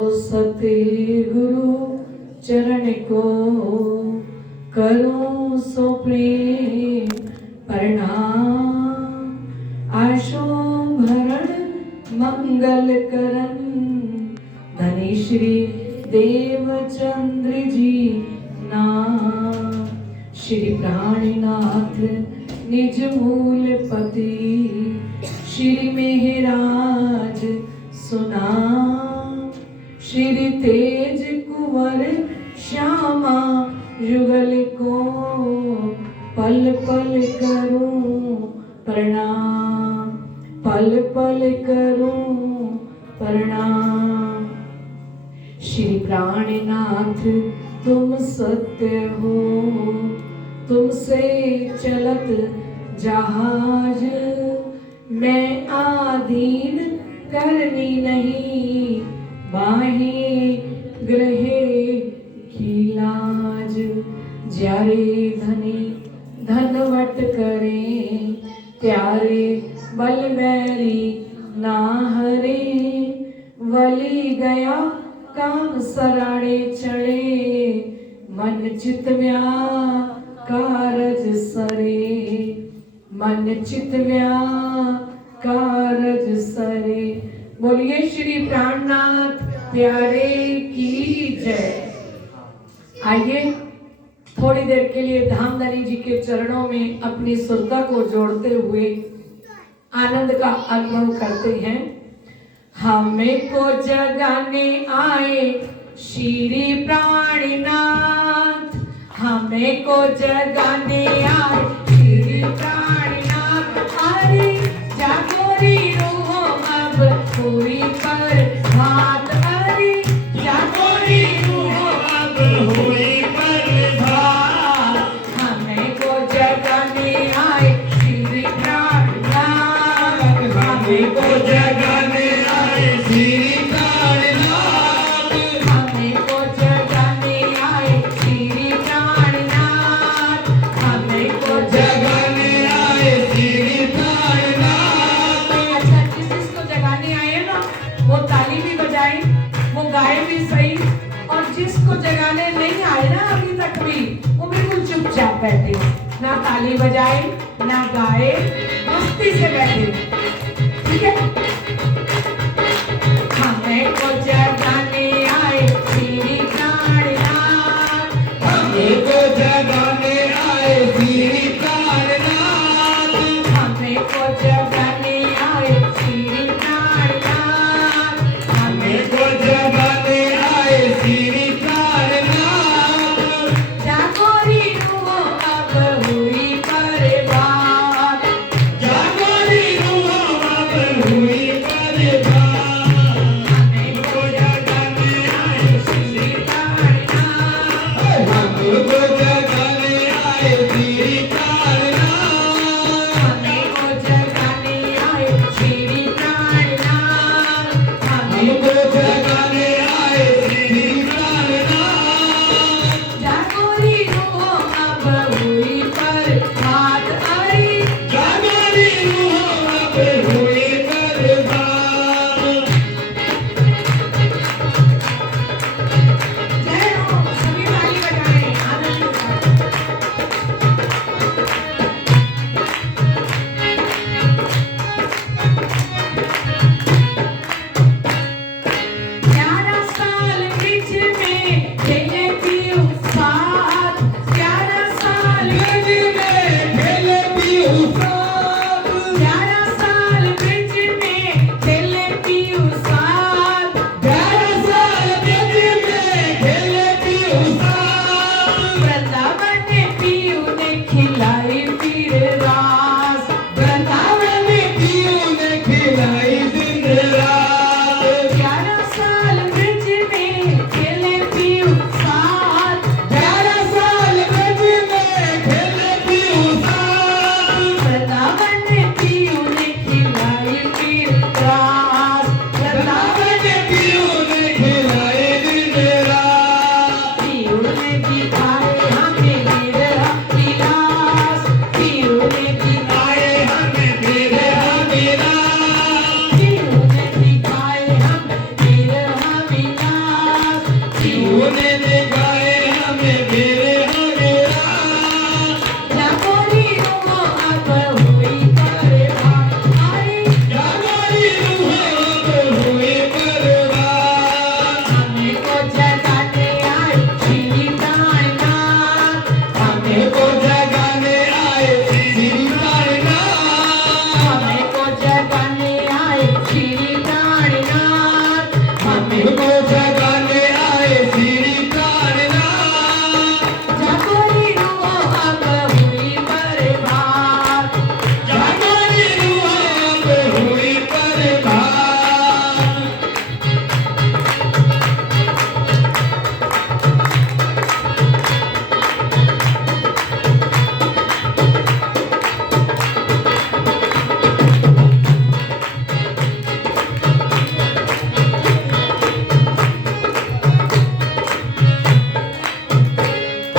सतगुरु चरण को करो सो प्रेम प्रणाम। आशो भरण मंगल करन धनी श्री देवचंद्र जी नाम। श्री प्राणनाथ निज मूल पति श्री मेहराज सुना। श्री तेज कुंवर श्यामा युगल को पल पल करूं प्रणाम, पल पल करूं प्रणाम। श्री प्राणनाथ तुम सत्य हो, तुमसे चलत जहाज। मैं आधीन करनी नहीं, बाहे ग्रहे की लाज। ज्यारे धनी धनवट करे, त्यारे बलवैरी ना हरे। वली गया काम सराड़े चढ़े, मन चित कारज सरे। मन चित कारज सरे। बोलिए श्री प्राणनाथ प्यारे की जय। आइए थोड़ी देर के लिए धामधनी जी के चरणों में अपनी सुरता को जोड़ते हुए आनंद का अनुभव करते हैं। हमें को जगाने आए श्री प्राणनाथ, हमें को जगाने आए श्री प्राणनाथ। अरे जागोरी रूहो अब हुई पर भात। अरे जागोरी रूहो अब हुई पर भात। हमें को जगाने आए श्री प्राणनाथ, हमें को जगाने आए श्री प्राणनाथ। हमें को जगाने आए श्री प्राणनाथ, हमें को जगाने आए श्री प्राणनाथ। अच्छा, जिसको जगाने आए ना वो ताली भी बजाए, वो गाए भी सही, और जिसको जगाने नहीं आए ना अभी तक भी, वो बिल्कुल चुपचाप बैठे, ना ताली बजाए ना गाए, मस्ती से बैठे। ठीक है। हमें को जगाने आए श्री प्राणनाथ, हमें को जगाने आए श्री प्राणनाथ। हमें को जगाने आए श्री प्राणनाथ। हमें को जगाने आए श्री प्राणनाथ। जागोरी रूहो अब हुई पर भात। जागोरी रूहो अब हुई पर भात। हमें को जगाने तूने दिखाए हमें मेरे वगैरह जागोरी रूह अब हुई परवान अरे जागोरी रूह अब हुई परवान हमें को जगाने आए श्री प्राणनाथ हमें को जगाने आए श्री प्राणनाथ हमें को जगाने आए श्री प्राणनाथ हमें को जगाने आए श्री प्राणनाथ जागोरी रूह अब हुई परवान जागोरी रूह अब हुई परवान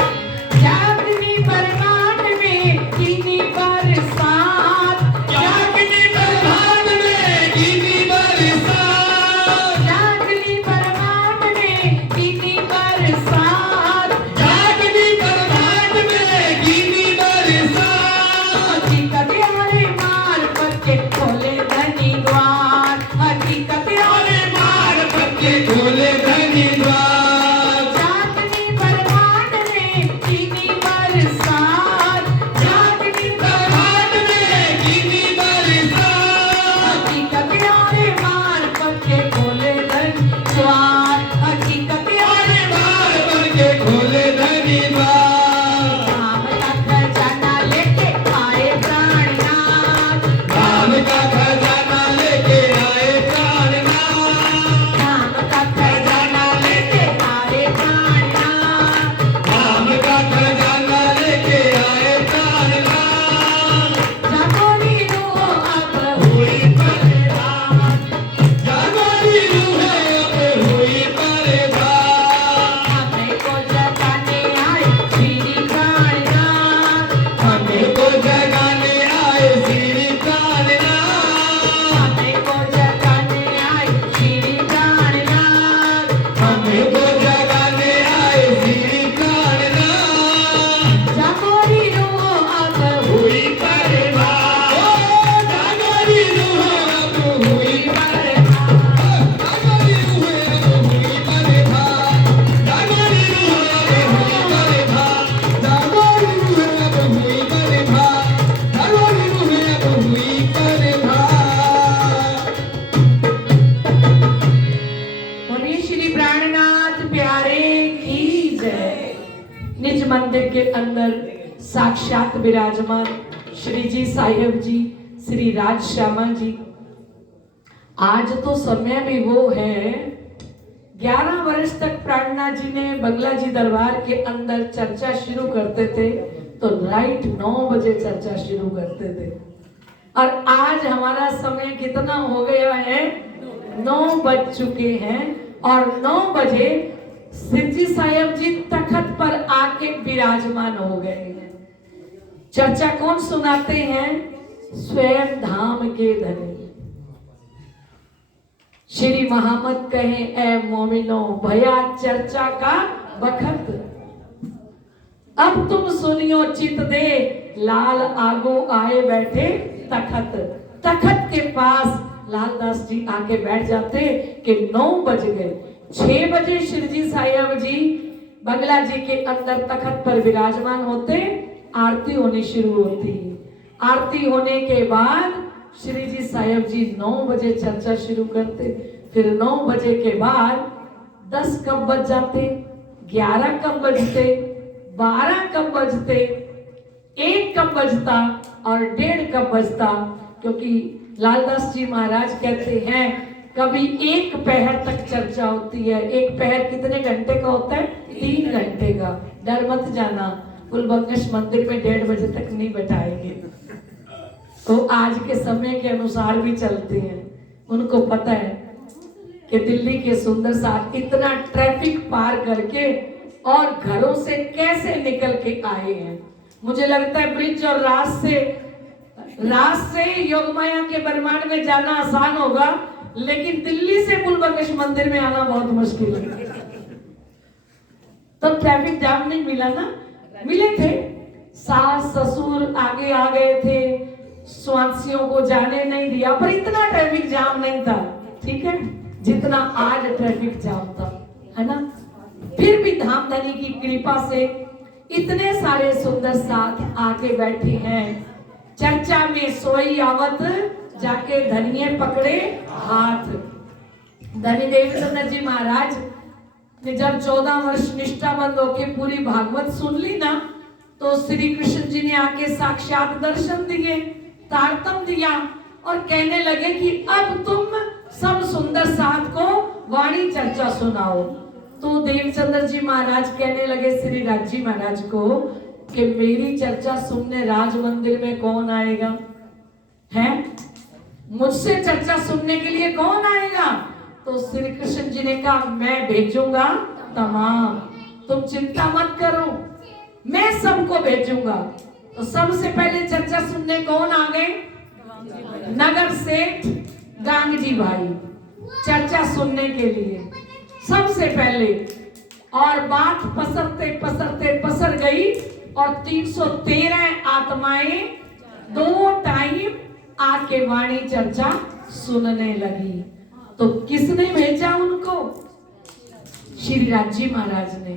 जागनी परवान में कीनी बरसात जागनी परवान में कीनी बरसात जागनी परवान में कीनी बरसात जागनी परवान में कीनी बरसात हकीकत हरे मार पक्के खोले धनी द्वार हकीकत अरे मार पक्के खोले धनी द्वार जागनी परवान में कीनी बरसात जागनी परवान में कीनी बरसात हकीकत हरे मार पक्के खोले धनी द्वार हकीकत अरे मार पक्के खोले धनी द्वार राम का खजाना लेके आए प्राणनाथ राम का खजाना लेके आए प्राणनाथ राम का खजाना लेके आए प्राणनाथ राम का खजाना लेके आए प्राणनाथ जागोरी रूह अब हुई परवान जागोरी रूह अब हुई परवान हमें को जगाने आए श्री प्राणनाथ हमें को जगाने आए श्री प्राणनाथ हमें को जगाने आए श्री प्राणनाथ हमें को जगाने आए श्री प्राणनाथ जागोरी रूह अब हुई परवान ओ जागोरी रूह अब हुई परवान जागोरी रूह अब हुई परवान जागोरी रूह अब हुई परवान जागोरी रूह अब हुई परवान जागोरी रूह अब हुई परवान बोलिए श्री प्राणनाथ प्यारे की जय। निज मंदिर के अंदर साक्षात विराजमान श्री जी साहिब जी श्री राज श्यामा जी। आज तो समय भी वो है 11 वर्ष तक प्राणनाथ जी ने बंगला जी दरबार के अंदर चर्चा शुरू करते थे तो राइट 9 बजे चर्चा शुरू करते थे और आज हमारा समय कितना हो गया है 9 बज चुके हैं और 9 बजे शिवजी साहिब जी तखत पर आके विराजमान हो गए हैं। चर्चा कौन सुनाते हैं? स्वयं धाम के धनी श्री मोहम्मद कहे ए मोमिनो भया चर्चा का बखत अब तुम सुनियो चित दे लाल आगो आए बैठे तखत तखत के पास लालदास जी आके बैठ जाते कि 9 बज गए। 6 बजे शिवजी साहिब जी बंगला जी के अंदर तखत पर विराजमान होते, आरती होनी शुरू होती। आरती होने के बाद श्री जी साहिब जी 9 बजे चर्चा शुरू करते। फिर 9 बजे के बाद 10 कब बज जाते, 11 कब बजते, 12 कब बजते, 1 कब बजता और 1:30 कब बजता। क्योंकि लालदास जी महाराज कहते हैं कभी 1 पहर तक चर्चा होती है। 1 पहर कितने घंटे का होता है? 3 घंटे का। डर मत जाना, कुलबंगश मंदिर में 1:30 बजे तक नहीं बैठाएंगे, तो आज के समय के अनुसार भी चलते हैं। उनको पता है कि दिल्ली के सुंदर साथ इतना ट्रैफिक पार करके और घरों से कैसे निकल के आए हैं। मुझे लगता है ब्रिज और रात से योगमाया के ब्रह्मांड में जाना आसान होगा, लेकिन दिल्ली से कुलबंगश मंदिर में आना बहुत मुश्किल है। तो ट्रैफिक जाम नहीं मिला ना, मिले थे। सास ससुर आगे आ गए थे, स्वासियों को जाने नहीं दिया, पर इतना ट्रैफिक जाम नहीं था, ठीक है, जितना आज ट्रैफिक जाम था, है ना। फिर भी धाम धनी की कृपा से इतने सारे सुंदर साथ आके बैठे हैं। चर्चा में सोई आवत, जाके धनिये पकड़े हाथ। धनी देवचंद्र जी महाराज ने जब 14 वर्ष निष्ठाबंद होके पूरी भागवत सुन ली ना, तो श्री कृष्ण जी ने आके साक्षात दर्शन दिए, तारतम दिया और कहने लगे कि अब तुम सब सुंदर साथ को वाणी चर्चा सुनाओ। तो देवचंद्र जी महाराज कहने लगे श्री राज जी महाराज को कि मेरी चर्चा सुनने राज मंदिर में कौन आएगा, है मुझसे चर्चा सुनने के लिए कौन आएगा। तो श्री कृष्ण जी ने कहा मैं भेजूंगा तमाम, तुम चिंता मत करो, मैं सबको भेजूंगा। तो सबसे पहले चर्चा सुनने कौन आ गए, नगर सेठ गांगजी भाई, चर्चा सुनने के लिए सबसे पहले। और बात पसरते पसरते पसर गई और 313 आत्माएं 2 टाइम आके वाणी चर्चा सुनने लगी। तो किसने भेजा उनको, श्री राज जी महाराज ने।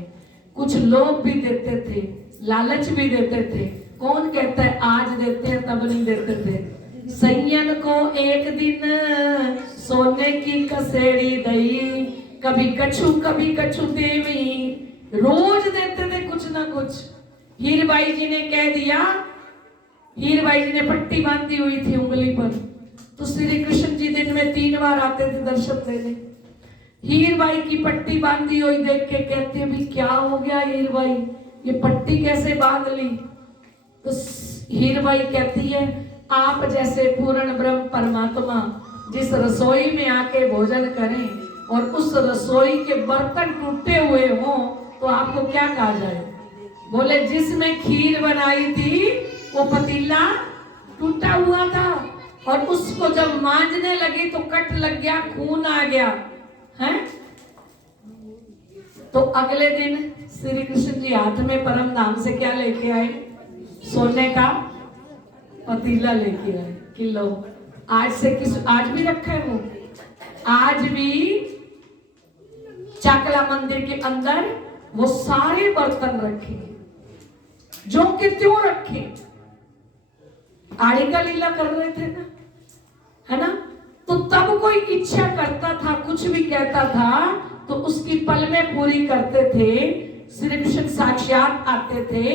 कुछ लोग भी देते थे, लालच भी देते थे, कौन कहता है आज देते हैं तब नहीं देते थे। सैयन को एक दिन सोने की कसेड़ी दई, कभी कछु देवी, रोज देते थे कुछ ना कुछ। हीरबाई जी ने कह दिया, हीरबाई जी ने पट्टी बांधी हुई थी उंगली पर, तो श्री कृष्ण जी दिन में 3 बार आते थे दर्शन देने। हीरबाई की पट्टी बांधी हुई देख के कहते हैं भी क्या हो गया हीरबाई, ये पट्टी कैसे बांध ली। तो हीरबाई कहती है आप जैसे पूर्ण ब्रह्म परमात्मा जिस रसोई में आके भोजन करें और उस रसोई के बर्तन टूटे हुए हों तो आपको क्या कहा जाए। बोले जिसमें खीर बनाई थी वो पतीला टूटा हुआ था और उसको जब मांजने लगी तो कट लग गया, खून आ गया है। तो अगले दिन श्री कृष्ण जी हाथ में परम धाम से क्या लेके आए, सोने का पतीला लेके आए कि लो। आज भी रखा है वो, आज भी चाकला मंदिर के अंदर वो सारे बर्तन रखे जो कि त्यों रखे, आड़ी का लीला कर रहे थे ना, है ना। तो तब कोई इच्छा करता था, कुछ भी कहता था तो उसकी पल में पूरी करते थे। श्री कृष्ण साक्षात आते थे,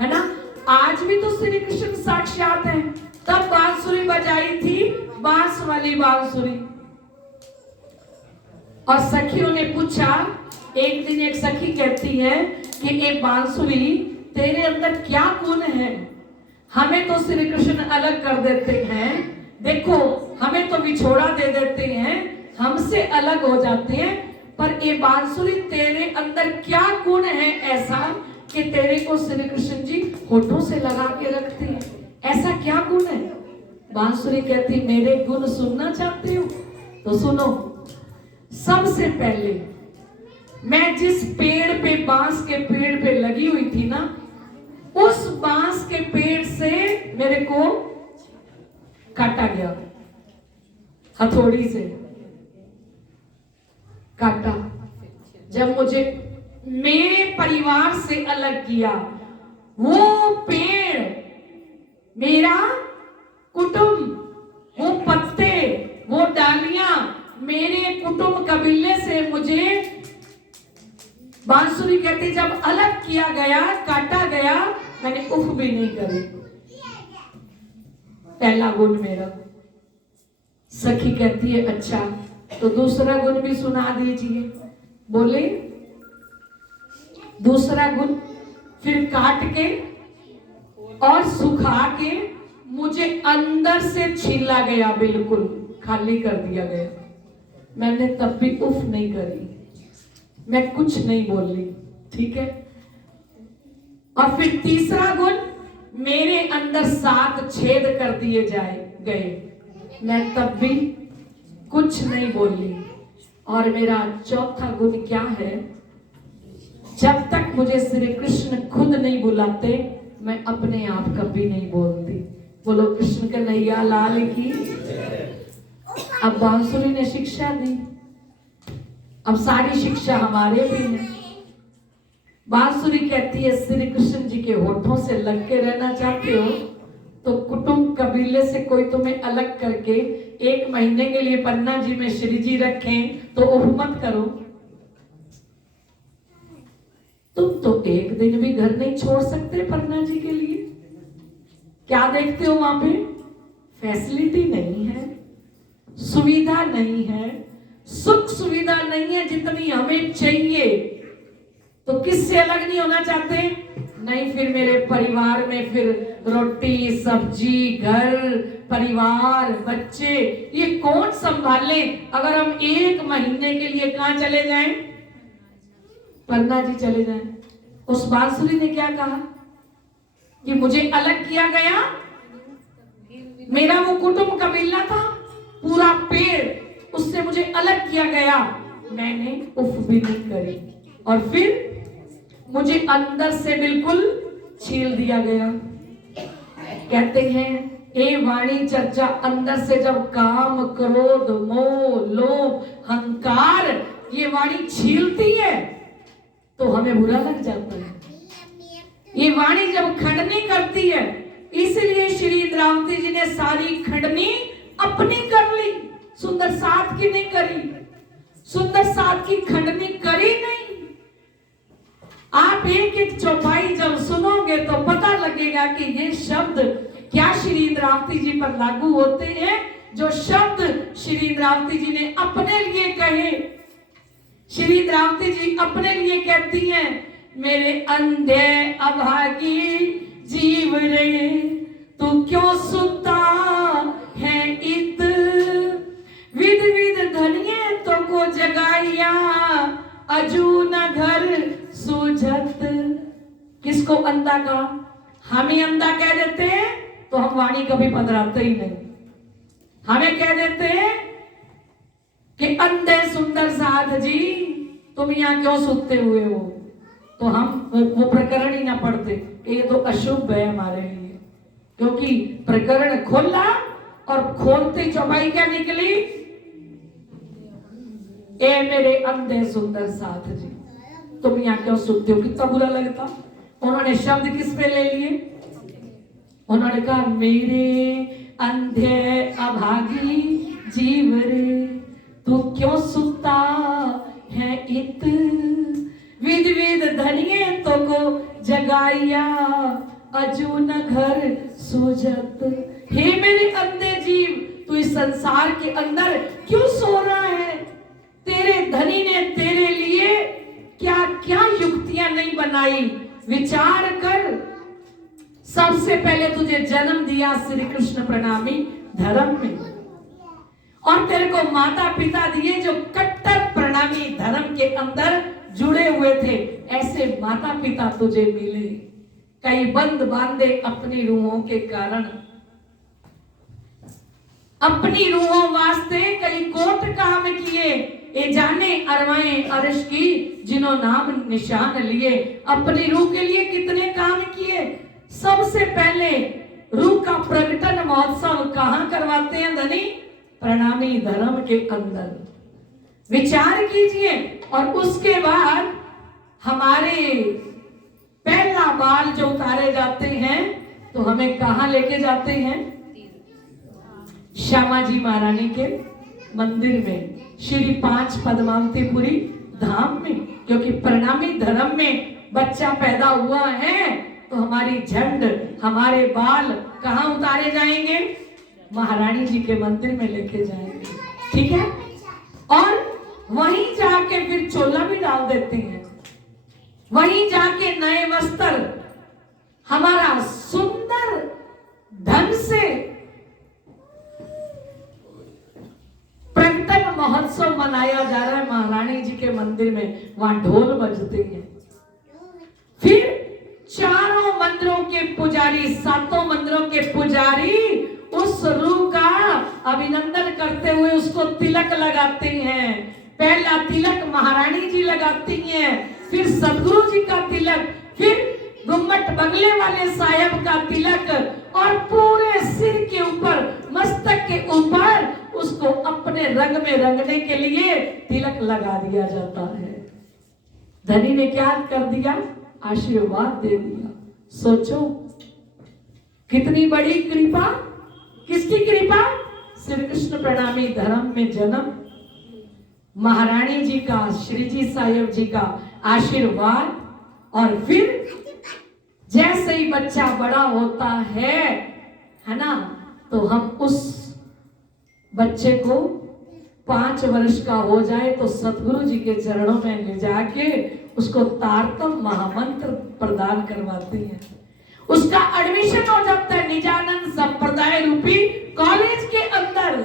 है ना। आज भी तो श्री कृष्ण साक्षात हैं। तब बांसुरी बजाई थी, बांस वाली बांसुरी। और सखियों ने पूछा, एक दिन एक सखी कहती है कि ये बांसुरी तेरे अंदर क्या गुण है, हमें तो श्री कृष्ण अलग कर देते हैं, देखो हमें तो विछोड़ा दे देते हैं, हमसे अलग हो जाते हैं, पर ये बांसुरी तेरे अंदर क्या गुण है ऐसा कि तेरे को श्री कृष्ण जी होठों से लगा के रखते हैं, ऐसा क्या गुण है। बांसुरी कहती मेरे गुण सुनना चाहते हो तो सुनो। सबसे पहले मैं जिस पेड़ पे, बांस के पेड़ पे लगी हुई थी ना, उस बांस के पेड़ से मेरे को काटा गया, हथौड़ी से काटा। जब मुझे मेरे परिवार से अलग किया, वो पेड़ मेरा कुटुंब, वो पत्ते, वो डालियां मेरे कुटुंब कबीले से मुझे, बांसुरी कहती जब अलग किया गया, काटा गया, मैंने उफ भी नहीं करी। पहला गुण मेरा। सखी कहती है अच्छा तो दूसरा गुण भी सुना दीजिए। बोले दूसरा गुण, फिर काट के और सुखा के मुझे अंदर से छीला गया, बिल्कुल खाली कर दिया गया। मैंने तब भी उफ नहीं करी, मैं कुछ नहीं बोली, ठीक है। और फिर तीसरा गुण, मेरे अंदर 7 छेद कर दिए गए, मैं तब भी कुछ नहीं बोली। और मेरा चौथा गुण क्या है, जब तक मुझे श्री कृष्ण खुद नहीं बुलाते, मैं अपने आप कभी नहीं बोलती। बोलो कृष्ण कन्हैया लाल की। अब बांसुरी ने शिक्षा दी, अब सारी शिक्षा हमारे भी है। बांसुरी कहती है श्री कृष्ण जी के होठों से लग के रहना चाहते हो तो कुटुंब कबीले से कोई तुम्हें अलग करके 1 महीने के लिए पन्ना जी में श्री जी रखें तो उफ मत करो। तुम तो 1 दिन भी घर नहीं छोड़ सकते पन्ना जी के लिए। क्या देखते हो वहां पे? फैसिलिटी नहीं है, सुविधा नहीं है, सुख सुविधा नहीं है जितनी हमें चाहिए। तो किससे अलग नहीं होना चाहते? नहीं, फिर मेरे परिवार में फिर रोटी सब्जी घर परिवार बच्चे ये कौन संभाले अगर हम 1 महीने के लिए कहां चले जाएं? पन्ना जी चले जाएं। उस बांसुरी ने क्या कहा कि मुझे अलग किया गया, मेरा वो कुटुंब कबीला था पूरा पेड़, उससे मुझे अलग किया गया, मैंने उफ भी नहीं करी और फिर मुझे अंदर से बिल्कुल छील दिया गया। कहते हैं ए वाणी चर्चा अंदर से जब काम क्रोध मोह लोभ अहंकार ये वाणी छीलती है तो हमें बुरा लग जाता है। ये वाणी जब खंडनी करती है, इसलिए श्री इंद्रावती जी ने सारी खंडनी अपनी कर ली, सुंदर साथ की नहीं करी, सुंदर साथ की खंडनी करी नहीं। आप एक एक चौपाई जब सुनोगे तो पता लगेगा कि ये शब्द क्या श्री इंद्रावती जी पर लागू होते हैं, जो शब्द श्री इंद्रावती जी ने अपने लिए कहे। श्री इंद्रावती जी अपने लिए कहती हैं, मेरे अंधे अभागी जीव रे तू क्यों सुता है इत, विध विध धनिये तो को जगाइया अजू न घर सूझत। किसको अंधा का? हमें अंधा कह देते हैं तो हम वाणी कभी पधराते ही नहीं। हमें कह देते हैं कि अंधे सुंदर साध जी तुम यहाँ क्यों सुते हुए हो, तो हम वो प्रकरण ही ना पढ़ते। ये तो अशुभ है हमारे लिए, क्योंकि प्रकरण खोला और खोलते चौपाई क्या निकली? ए मेरे अंधे सुंदर साथ जी तुम यहाँ क्यों सुनते हो। कितना बुरा लगता। उन्होंने शब्द किस पे ले लिए? उन्होंने कहा मेरे अंधे अभागी जीव रे तू क्यों सुता है इत, विध विध धनिये तो को जगाइया अजू न घर सूझत। हे मेरे अंधे जीव तू इस संसार के अंदर क्यों सो रहा है? तेरे धनी ने तेरे लिए क्या क्या युक्तियां नहीं बनाई, विचार कर। सबसे पहले तुझे जन्म दिया श्री कृष्ण प्रणामी धर्म में, और तेरे को माता पिता दिए जो कट्टर प्रणामी धर्म के अंदर जुड़े हुए थे। ऐसे माता पिता तुझे मिले, कई बंद बांधे अपनी रूहों के कारण, अपनी रूहों वास्ते कई कोट काम किए। ए जाने अरवाए अर्श की जिन्हों नाम निशान लिए, अपनी रूह के लिए कितने काम किए। सबसे पहले रूह का प्रकटन महोत्सव कहां करवाते हैं धनी? प्रणामी धर्म के अंदर। विचार कीजिए। और उसके बाद हमारे पहला बाल जो उतारे जाते हैं तो हमें कहां लेके जाते हैं? श्यामा जी महारानी के मंदिर में, श्री 5 पद्मावतीपुरी धाम में। क्योंकि प्रणामी धर्म में बच्चा पैदा हुआ है तो हमारी झंड हमारे बाल कहां उतारे जाएंगे? महारानी जी के मंदिर में लेके जाएंगे। ठीक है। और वहीं जाके फिर चोला भी डाल देते हैं, वहीं जाके नए वस्त्र हमारा सुंदर ढंग से प्रकटन महोत्सव मनाया जा रहा है महारानी जी के मंदिर में। वहां ढोल बजते हैं। फिर चारों मंदिरों के पुजारी, 7 मंदिरों के पुजारी उस रूह का अभिनंदन करते हुए उसको तिलक लगाते हैं। पहला तिलक महारानी जी लगाती हैं, फिर सदगुरु जी का तिलक, फिर गुम्मट बंगले वाले साहब का तिलक, और पूरे सिर के ऊपर, मस्तक के ऊपर उसको अपने रंग में रंगने के लिए तिलक लगा दिया जाता है। धनी ने क्या कर दिया? आशीर्वाद दे दिया। सोचो कितनी बड़ी कृपा। किसकी कृपा? श्री कृष्ण प्रणामी धर्म में जन्म, महारानी जी का, श्री जी साहेब जी का आशीर्वाद, और फिर जैसे ही बच्चा बड़ा होता है ना, तो हम उस बच्चे को 5 वर्ष का हो जाए तो सतगुरु जी के चरणों में ले जाके उसको तारतम महामंत्र प्रदान करवाते हैं। उसका एडमिशन हो जाता है निजानंद संप्रदाय रूपी कॉलेज के अंदर।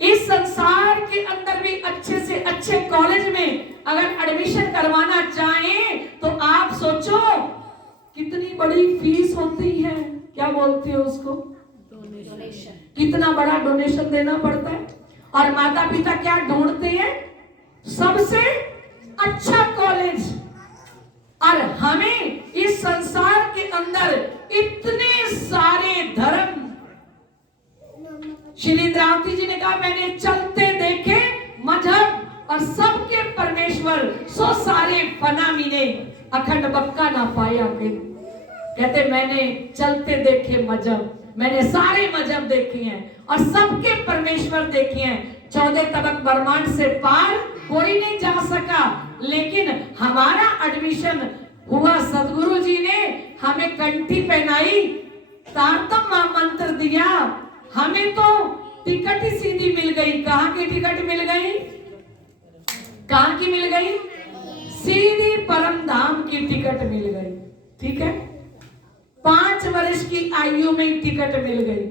इस संसार के अंदर भी अच्छे से अच्छे कॉलेज में अगर एडमिशन करवाना चाहें तो आप सोचो कितनी बड़ी फीस होती है। क्या बोलते हो उसको? डोनेशन। कितना बड़ा डोनेशन देना पड़ता है। और माता पिता क्या ढूंढते हैं? सबसे अच्छा कॉलेज। और हमें इस संसार के अंदर इतने सारे धर्म, श्री इंद्रावती जी ने कहा मैंने चलते देखे मजहब और सबके परमेश्वर, सो सारे फना मीने अखंड बक्का ना पाया। कहते मैंने चलते देखे मजहब, मैंने सारे मजहब देखे हैं और सबके परमेश्वर देखे हैं। 14 तबक ब्रह्मांड से पार कोई नहीं जा सका, लेकिन हमारा एडमिशन हुआ। सदगुरु जी ने हमें कंठी पहनाई, तारतम मंत्र दिया, हमें तो टिकट ही सीधी मिल गई। कहाँ की टिकट मिल गई? कहाँ की मिल गई? सीधी परम धाम की टिकट मिल गई। ठीक है, 5 वर्ष की आयु में टिकट मिल गई।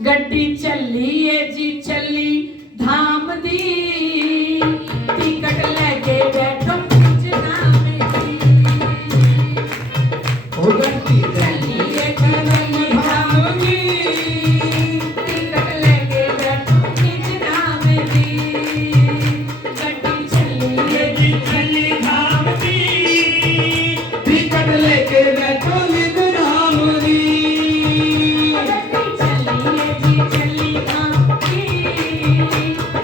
गड्डी चली है जी चली धाम दी, टिकट लेके बैठो पिछना में दी। ओ गड्डी चली है करम धाम दी, टिकट लेके बैठो पिछना में दी। गड्डी चली है जी चली धाम दी, टिकट लेके बैठो निधराम दी। गड्डी चली है जी चली धाम दी,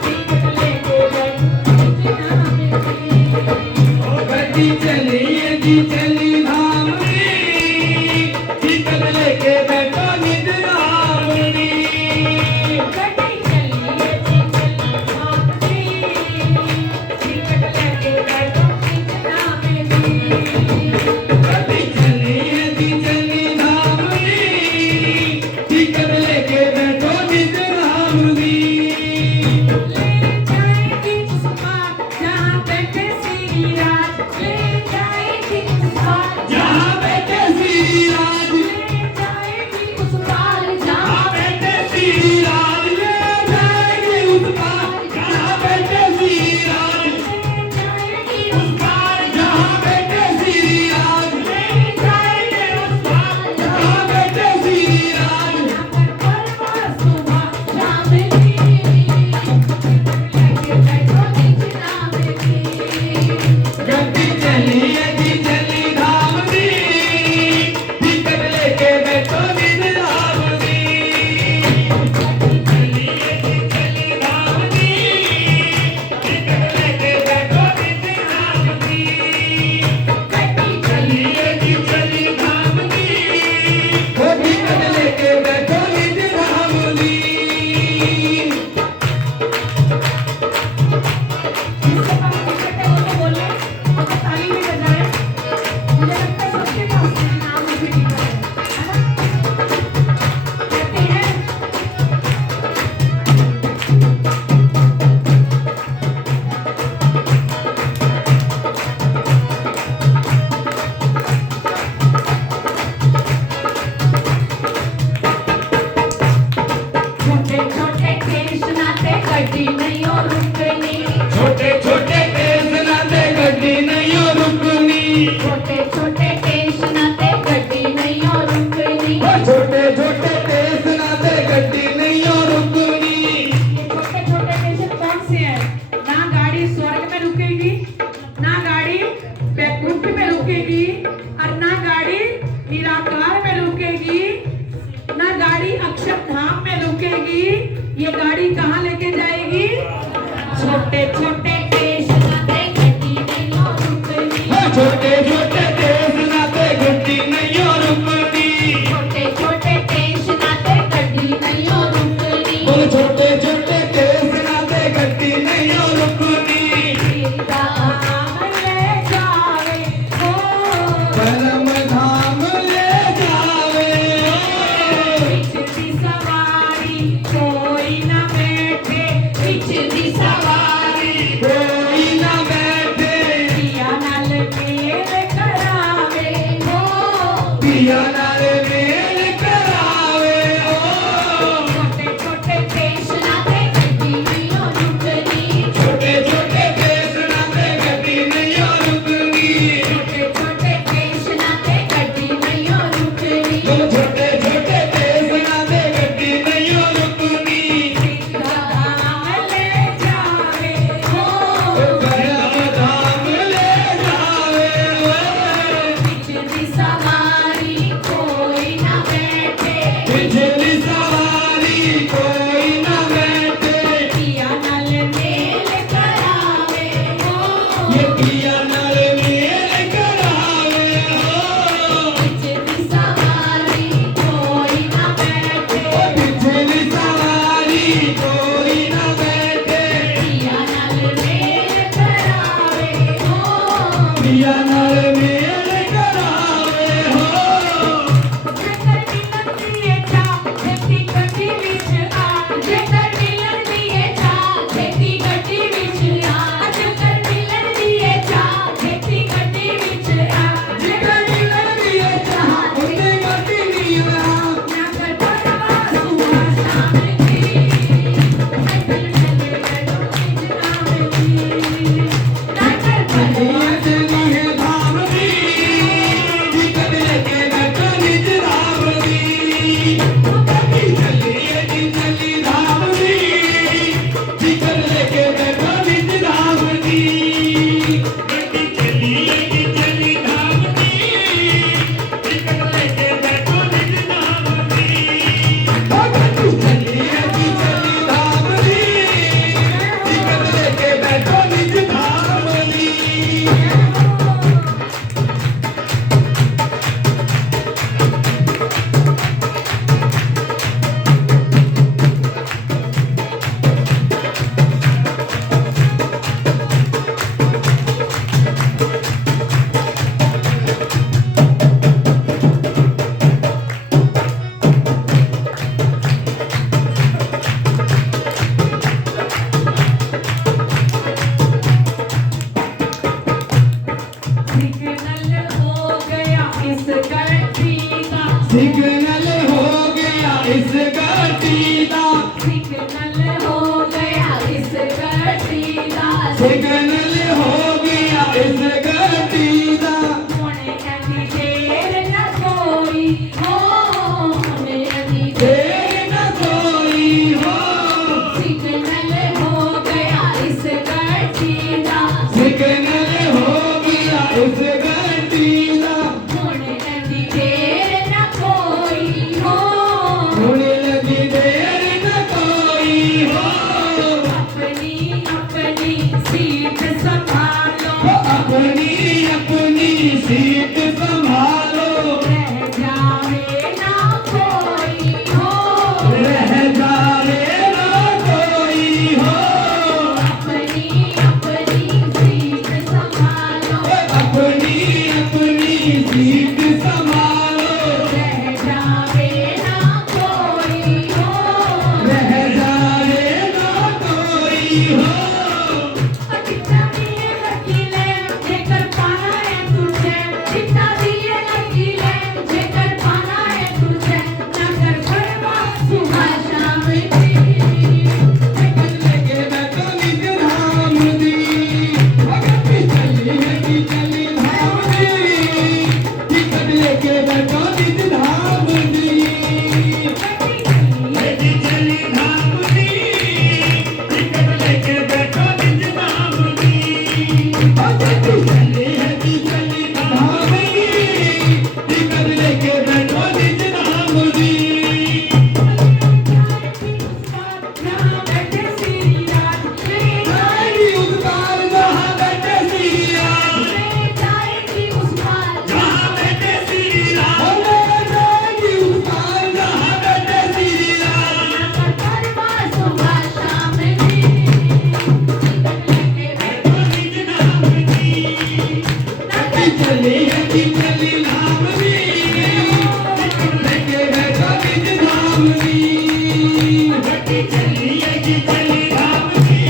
टिकट लेके ये पिया नाल मेल करावे हो पिछली सवारी कोई ना बैठे पिछली सवारी कोई ना बैठे पिया नाल मेल करावे हो पिया नाल मेल करावे हो जेकर मिलन दिए जा खेती गड्डी विच आ जेकर मिलन दिए जा खेती गड्डी विच आ जेकर मिलन दिए जा खेती गड्डी विच आ जेकर मिलन दिए जा उते गड्डी नी आ ना कर परवा सुहा शाम की अकल चले बैठो इजनाम की ना कर परवा से महे धाम दी टिकट लेके बैठो निज राम दी कभी चलिए जी चली धाम दी टिकट लेके बैठो निज राम दी कभी चलिए जी चली धाम दी टिकट लेके बैठो निज राम दी कभी चलिए जी चली धाम दी टिकट लेके बैठो निज धाम दी सिग्नल हो गया इस गड्डी का सिग्नल हो गया इस गाड़ी दा सिग्नल हो गया इस गड्डी का सिग्नल हो गया इस गाड़ी दा होने अभी देर न कोई हो होने अभी देर न कोई हो सिग्नल हो गया इस गड्डी का सिग्नल हो गया इस गाड़ी दा होने अभी देर न कोई हो होने लगी देर न कोई हो अपनी अपनी सीट संभालो अपनी अपनी सीट संभालो रह जावे ना कोई हो रह जावे ना कोई हो अपनी अपनी सीट संभालो अपनी अपनी सीट संभालो रह जावे ना कोई हो रह जावे ना कोई हो चिट्टा दिए लकीले जेकर पाना है तुझे चिट्टा दिए लकीले जेकर पाना है तुझे ना कर परवा सुबह शाम की टिकट लेके बैठो निज धाम दी भगत चली है की चली धाम दी टिकट लेके बैठो निज धाम दी लेके चली धाम दी टिकट लेके बैठो निज धाम दी भगत चली है की चली धाम दी टिकट लेके बैठो निज धाम दी बैठे सीरिया जाएगी उस पार जहाँ बैठे सिया जाएगी उस पार जहाँ बैठे सिया जाएगी उस पार जहाँ बैठे सिया परवा सुबह शाम की लेके बैठो निज नाम दी की चली है की चली नाम दी लेके बैठो निज नाम दी की चली है की चली नाम दी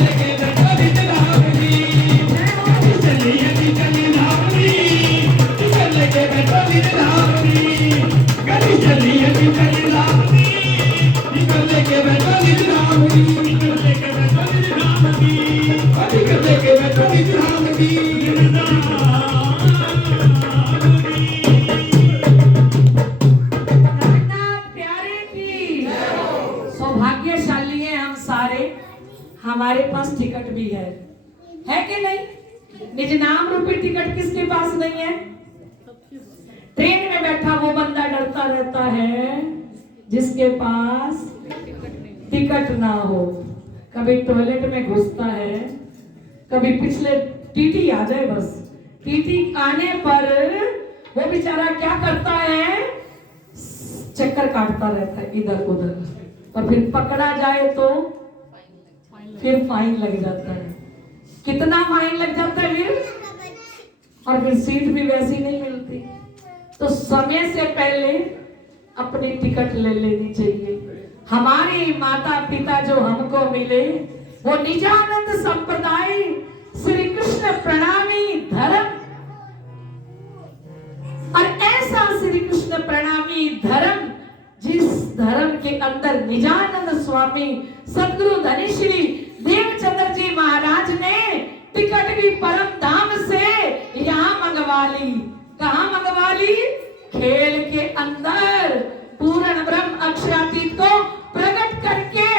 लेके बैठो निज नाम दी की चली है की चली नाम दी लेके बैठो निज नाम दी गली चली है की चली नाम दी लेके बैठो निज नाम दी लेके बैठो निज नाम दी लेके बैठो निज नाम दी दादा प्यारे की सौभाग्यशाली हैं हम सारे हमारे पास टिकट भी है कि नहीं निज नाम रूपी टिकट किसके पास नहीं है ट्रेन में बैठा वो बंदा डरता रहता है जिसके पास टिकट ना हो कभी टॉयलेट में घुसता है कभी पिछले टीटी आ जाए बस। टीटी आने पर वो बेचारा क्या करता है, चक्कर काटता रहता है इधर उधर, और फिर पकड़ा जाए तो फिर फाइन लग जाता है। कितना फाइन लग जाता है फिर, और फिर सीट भी वैसी नहीं मिलती। तो समय से पहले अपनी टिकट ले लेनी चाहिए। हमारे माता पिता जो हमको मिले वो निजानंद संप्रदाय श्री कृष्ण प्रणामी धर्म, और ऐसा श्री कृष्ण प्रणामी धर्म जिस धर्म के अंदर निजानंद स्वामी सदगुरु धनी श्री देवचंद्र जी महाराज ने टिकट भी परम धाम से यहाँ मंगवा ली। कहाँ मंगवा ली? खेल के अंदर पूर्ण ब्रह्म अक्षरातीत को प्रकट करके,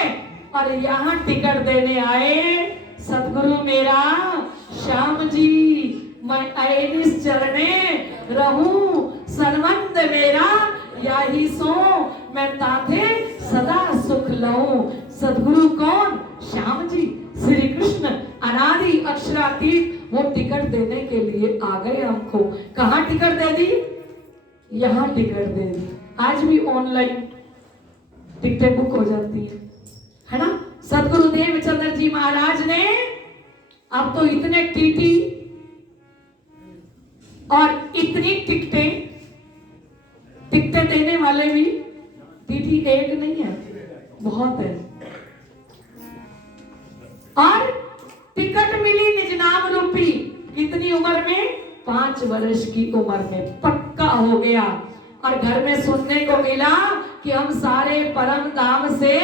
और यहाँ टिकट देने आए सदगुरु मेरा श्याम जी, मैं ऐनिस चरणे रहूं सनवंत मेरा याही सो, मैं ताथे सदा सुख लऊं। सदगुरु कौन? श्याम जी श्री कृष्ण अनादि अक्षरातीत, वो टिकट देने के लिए आ गए हमको। कहाँ टिकट दे दी? यहाँ टिकट दे दी। आज भी ऑनलाइन टिकटें बुक हो जाती है ना। सदगुरु देवचंद्र जी महाराज ने अब तो इतने टीटी और इतनी टिकटें देने वाले भी, टीटी एक नहीं है, बहुत है। और टिकट मिली निज नाम रूपी, कितनी उम्र में? 5 वर्ष की उम्र में पक्का हो गया। और घर में सुनने को मिला कि हम सारे परम धाम से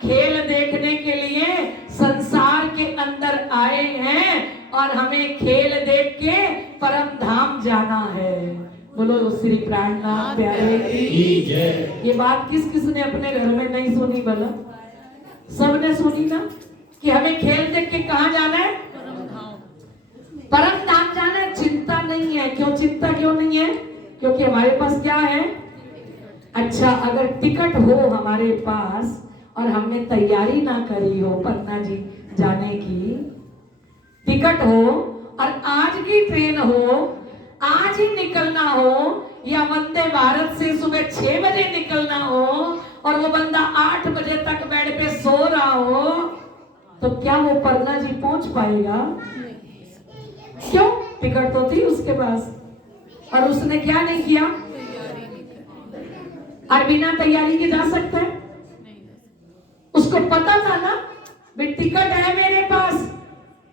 खेल देखने के लिए संसार के अंदर आए हैं, और हमें खेल देख के परम धाम जाना है। बोलो श्री प्राणनाथ प्यारे की जय। ये बात किस किस ने अपने घर में नहीं सुनी? बोलो सबने सुनी ना, कि हमें खेल देख के कहाँ जाना है? परम धाम जाना है। चिंता नहीं है। क्यों चिंता क्यों नहीं है? क्योंकि हमारे पास क्या है? अच्छा, अगर टिकट हो हमारे पास और हमने तैयारी ना करी हो पटना जी जाने की, टिकट हो और आज की ट्रेन हो, आज ही निकलना हो, या वंदे भारत से सुबह 6 बजे निकलना हो और वो बंदा 8 बजे तक बेड पे सो रहा हो, तो क्या वो पटना जी पहुंच पाएगा? क्यों? टिकट तो थी उसके पास, और उसने क्या नहीं किया? और बिना तैयारी के जा सकता है? उसको पता था ना भी टिकट है मेरे पास,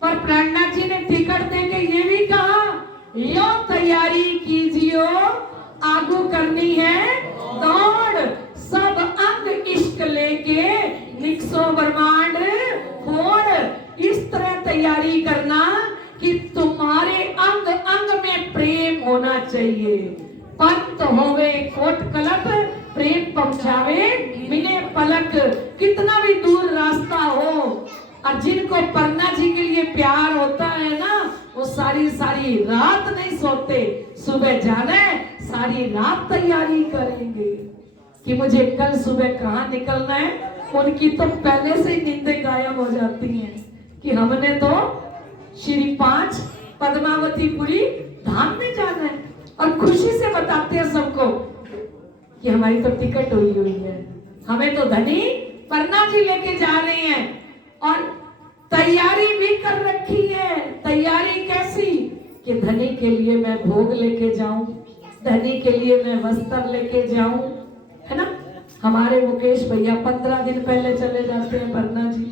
पर प्राणनाथ जी ने टिकट देके ये भी कहा, यो तैयारी कीजियो, आगू करनी है दौड़, सब अंग इश्क लेके निकसो ब्रह्मांड फोड़। इस तरह तैयारी करना कि तुम्हारे अंग अंग में प्रेम होना चाहिए। पंत होवे कोट कलप, प्रेम पहुंचावे बिने पलक। कितना भी दूर रास्ता हो, और जिनको पन्ना जी के लिए प्यार होता है ना, वो सारी सारी रात नहीं सोते। सुबह जाना है, सारी रात तैयारी करेंगे कि मुझे कल सुबह कहाँ निकलना है। उनकी तो पहले से ही नींदें गायब हो जाती हैं कि हमने तो श्री 5 पद्मावतीपुरी धाम में जाना है, और खुशी से बताते हैं सबको कि हमारी तो टिकट हुई है, हमें तो धनी पन्ना जी लेके जा रहे हैं, और तैयारी भी कर रखी है। तैयारी कैसी? कि धनी के लिए मैं भोग लेके जाऊं, धनी के लिए मैं वस्त्र लेके जाऊं, है ना। हमारे मुकेश भैया 15 दिन पहले चले जाते हैं पन्ना जी,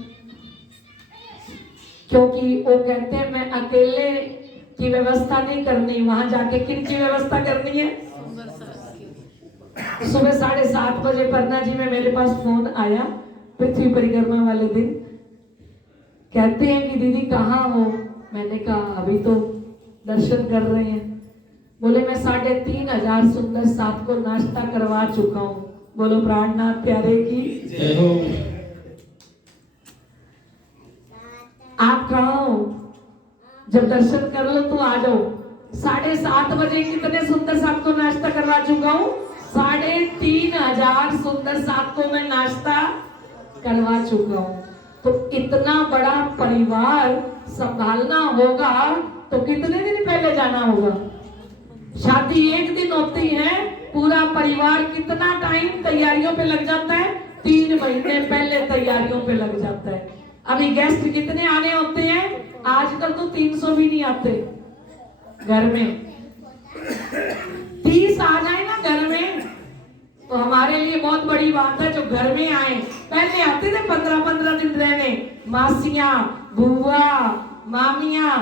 क्योंकि वो कहते हैं मैं अकेले की व्यवस्था नहीं करनी, वहां जाके किन की व्यवस्था करनी है? सुबह 7:30 बजे पन्ना जी में मेरे पास फोन आया, पृथ्वी परिक्रमा वाले दिन। कहते हैं कि दीदी कहाँ हो? मैंने कहा अभी तो दर्शन कर रहे हैं। बोले मैं 3,500 सुंदर साथ को नाश्ता करवा चुका हूँ। बोलो प्राणनाथ प्यारे की जय हो। आप कहाँ हो? जब दर्शन कर लो तो आ जाओ। 7:30 बजे कितने सुंदर साथ को नाश्ता करवा चुका हूँ? 3,500 सुंदर साथ को मैं नाश्ता करवा चुका हूँ। तो इतना बड़ा परिवार संभालना होगा तो कितने दिन पहले जाना होगा? शादी एक दिन होती है, पूरा परिवार कितना टाइम तैयारियों पे लग जाता है? 3 महीने पहले तैयारियों पे लग जाता है। अभी गेस्ट कितने आने होते हैं? आजकल तो 300 भी नहीं आते घर में, 30 आ जाए ना घर में तो हमारे लिए बहुत बड़ी बात है। जो घर में आए, पहले आते थे 15-15 दिन रहने, मासियां, बुआ, मामियां,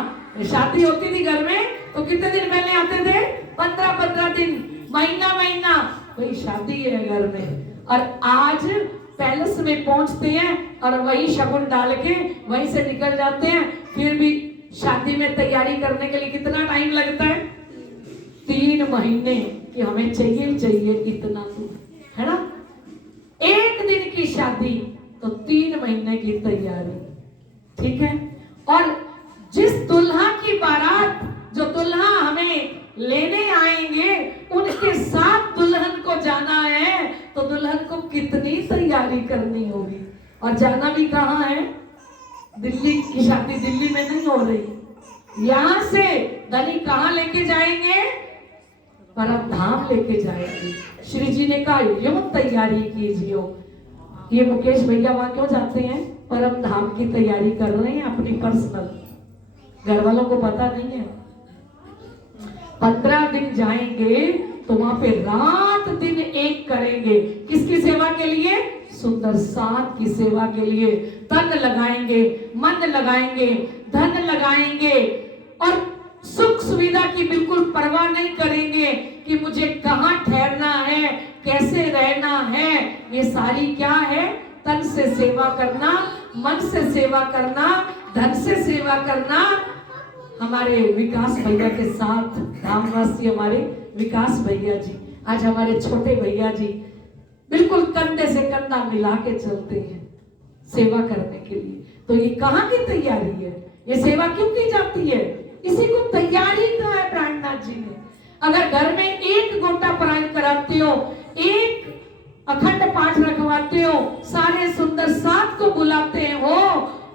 शादी होती थी घर में तो कितने दिन पहले आते थे? 15-15 दिन, महीना महीना, भाई शादी है घर में। और आज पैलेस में पहुंचते हैं और वही शगुन डाल के वहीं से निकल जाते हैं। फिर भी शादी में तैयारी करने के लिए कितना टाइम लगता है? 3 महीने कि हमें चाहिए इतना तो, है ना? एक दिन की शादी तो 3 महीने की तैयारी, ठीक है। और जिस दुल्हा की बारात, जो दुल्हा हमें लेने आएंगे, उनके साथ दुल्हन को जाना है तो दुल्हन को कितनी तैयारी करनी होगी। और जाना भी कहाँ है? दिल्ली की शादी दिल्ली में नहीं हो रही, यहाँ से धनी कहाँ लेके जाएंगे? परम धाम लेके जाएंगे। श्री जी ने कहा यूं तैयारी कीजिए। ये मुकेश भैया वहां क्यों जाते हैं? परम धाम की तैयारी कर रहे हैं अपनी पर्सनल, घर वालों को पता नहीं है। 15 दिन जाएंगे तो वहां पे रात दिन एक करेंगे। किसकी सेवा के लिए? सुंदर साथ की सेवा के लिए। तन लगाएंगे, मन लगाएंगे, धन लगाएंगे और सुख सुविधा की बिल्कुल परवाह नहीं करेंगे कि मुझे कहाँ ठहरना है, कैसे रहना है। ये सारी क्या है? तन से सेवा करना, मन से सेवा करना, धन से सेवा करना। हमारे विकास भैया के साथ धामवासी हमारे विकास भैया जी, आज हमारे छोटे भैया जी बिल्कुल कंधे से कंधा मिला के चलते हैं सेवा करने के लिए। तो ये कहाँ की तैयारी है? ये सेवा क्यों की जाती है? इसी को तैयारी कहा है प्राणनाथ जी ने। अगर घर में एक गोटा पारायण कराते हो, एक अखंड पाठ रखवाते हो, सारे सुंदर साथ को बुलाते हो,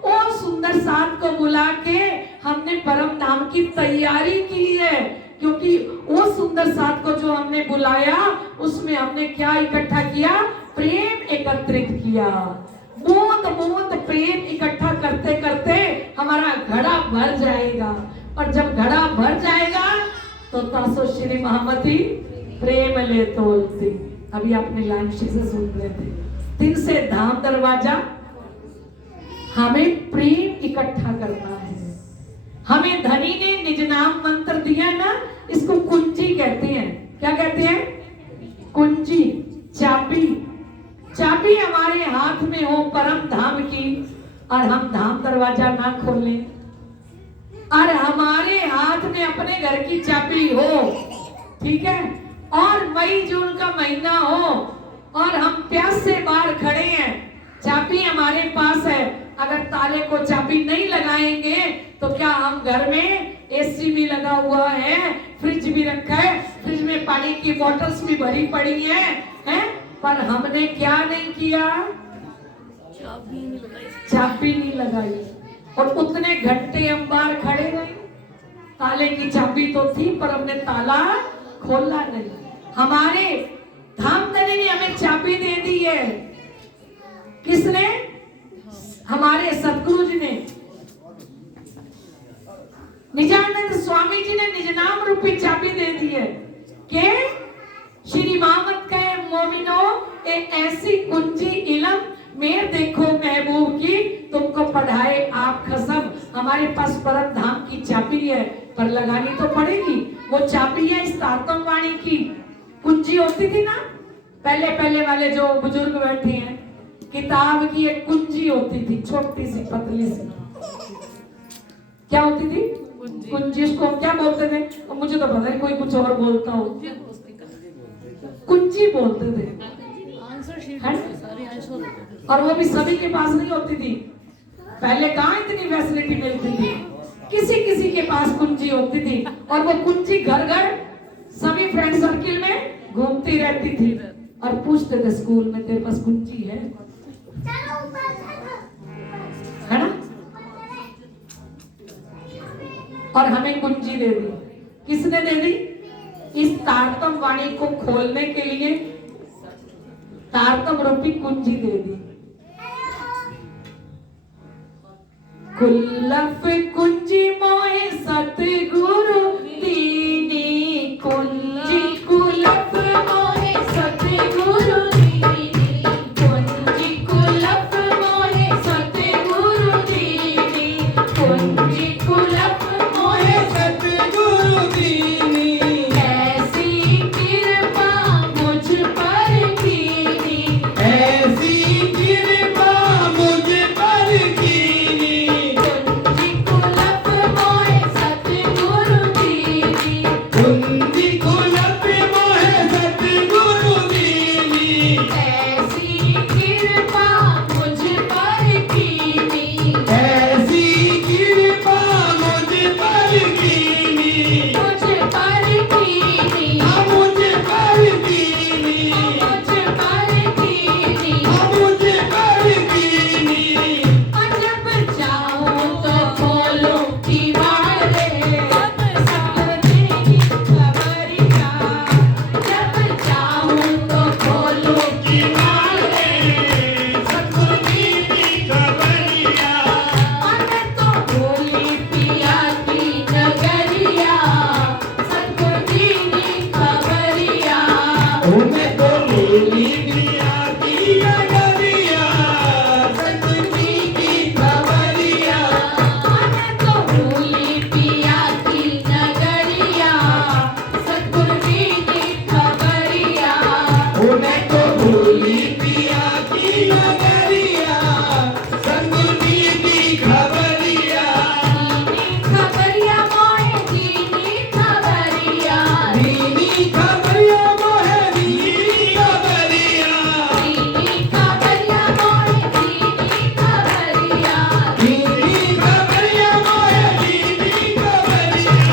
और सुंदर साथ को बुला के हमने परम धाम की तैयारी की है। क्योंकि वो सुंदर साथ को जो हमने बुलाया, उसमें हमने क्या इकट्ठा किया? प्रेम एकत्रित किया। बूंद बूंद प्रेम इकट्ठा करते करते हमारा घड़ा भर जाएगा। और जब घड़ा भर जाएगा तो तासो श्री महामती प्रेम ले तोलती। अभी आपने लाइन से सुन रहे थे, 3 से धाम दरवाजा। हमें प्रेम इकट्ठा करना है। हमें धनी ने निज नाम मंत्र दिया ना, इसको कुंजी कहते हैं। क्या कहते हैं? कुंजी, चाबी। चाबी हमारे हाथ में हो परम धाम की, और हम धाम दरवाजा ना खोलें, और हमारे हाथ में अपने घर की चाबी हो, ठीक है, और मई जून का महीना हो और हम प्यास से बाहर खड़े हैं, चाबी हमारे पास है, अगर ताले को चाबी नहीं लगाएंगे तो क्या हम घर में एसी भी लगा हुआ है, फ्रिज भी रखा है, फ्रिज में पानी की बोतल्स भी भरी पड़ी हैं, पर हमने क्या नहीं किया? चाबी नहीं लगाई। और उतने घंटे हम बाहर खड़े रहे, ताले की चाबी तो थी पर हमने ताला खोला नहीं। हमारे धामधनी ने हमें चाबी दे दी है। किसने? हमारे सतगुरु जी ने, निजानंद स्वामी जी ने निज नाम रूपी चाबी दे दी है कि श्री मामत कहे मोमिनो ए ऐसी कुंजी इलम मेर देखो महबूब की, तुमको पढ़ाए आप खसम। हमारे पास परम धाम की चाबी है, पर लगानी तो पड़ेगी। वो चाबी है इस तारतम वाणी की। कुंजी होती थी ना, पहले पहले वाले जो बुजुर्ग बैठे हैं, किताब की एक कुंजी होती थी, छोटी सी पतली सी। क्या होती थी? कुंजी। इसको हम क्या बोलते थे? और मुझे तो पता नहीं, कोई कुछ और बोलता हो। कुंजी बोलते थे, और वो भी सभी के पास नहीं होती थी। पहले कहाँ इतनी फैसिलिटी मिलती थी, किसी किसी के पास कुंजी होती थी, और वो कुंजी घर घर सभी फ्रेंड सर्किल में घूमती रहती थी और पूछते थे स्कूल में, तेरे पास कुंजी है ना? और हमें कुंजी दे दी। किसने दे दी? इस तारतम वाणी को खोलने के लिए तारतम रूपी कुंजी दे दी। कुल्लफ कुंजी मोहे सतगुरु दीनी, कुंजी कुल्लफ मोहे सतगुरु दीनी, कुंजी कुल्लफ मोहे सतगुरु दीनी, कुंजी कुल्लफ मोहे सतगुरु दीनी। ऐसी कृपा मुझ पर कीनी, ऐसी कृपा मुझ पर कीनी। कुंजी कुल्लफ मोहे सतगुरु दीनी, कुंजी कुल्लफ मोहे सतगुरु दीनी। ऐसी कृपा मुझ पर कीनी, ऐसी कृपा मुझ पर कीनी। मुझ पर कीनी, मुझ पर कीनी। मुझ पर कीनी। मुझ पर कीनी। जब चाहूं तो खोलूं दीवारे, सब्र देगी खबरिया। जब चाहूं तो खोलूं दीवारे, सब्र देगी खबरिया। मैं तो भूली पिया की नगरिया, सब्र देगी खबरिया। मैं तो भूली पिया की नगरिया, सतगुरु की खबरिया। मैं तो भूली पिया की नगरिया, सतगुरु जी की खबरिया। मैं तो भूली पिया की नगरिया, सतगुरु की खबरिया। दीनी खबरिया मोहे दीनी खबरिया, दीनी खबरिया मोहे दीनी खबरिया। दीनी खबरिया मोहे दीनी खबरिया। दीनी खबरिया मोहे दीनी खबरिया।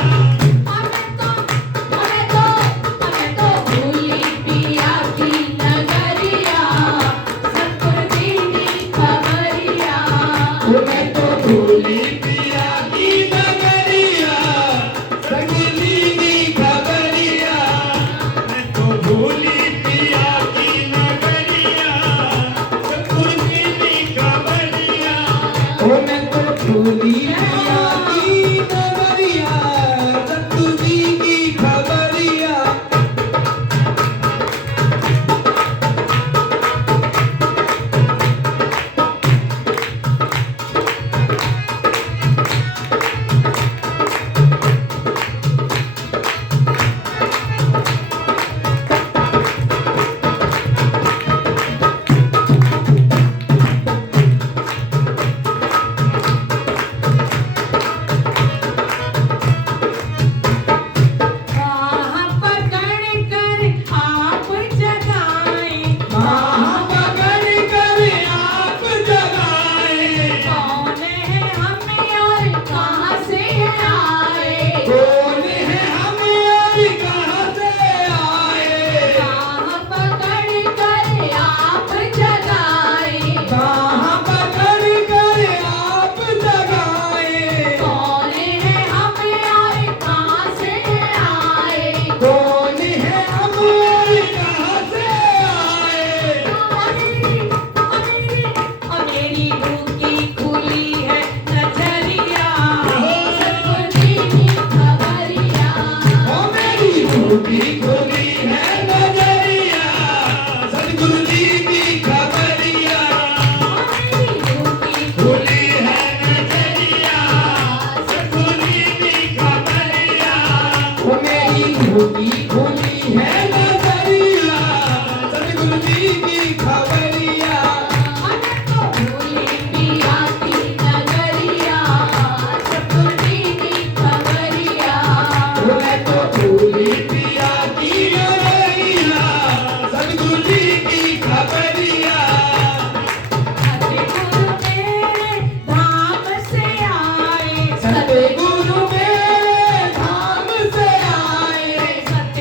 हमें तो भूली पिया की नगरिया, सतगुरु जी की खबरिया। मैं तो भूली पिया की नगरिया, सतगुरु की खबरिया। मैं तो भूली पिया की नगरिया, सतगुरु की खबरिया। मैं तो भूली पिया की नगरिया, सतगुरु की खबरिया। बाह पकड़ कर आप जगाए, बाह पकड़ कर आप जगाए। कौन है हम और कहाँ से आए। कौन है हम और कहाँ से आए। बाह पकड़ कर आप जगाए, बाह पकड़ कर आप जगाए। कौन है हम और कहाँ से आए। कौन है हम और कहाँ से आए। मेरी रूह की खुली है नजरिया, सतगुरु जी की खबरिया। मेरी रूह की खुली है नजरिया, सतगुरु जी की खबरिया। मेरी रूह की खुली है नजरिया, सतगुरु जी की खबरिया। मेरी रूह की खुली है नजरिया, सतगुरु जी की खबरिया। हमें तो भूली पिया की नगरिया, सतगुरु जी की खबरिया। मैं तो भूली पिया की नगरिया, सतगुरु जी की खबरिया। सतगुरु मेरे धाम से आए, सतगुरु मेरे धाम से आए। सतगुरु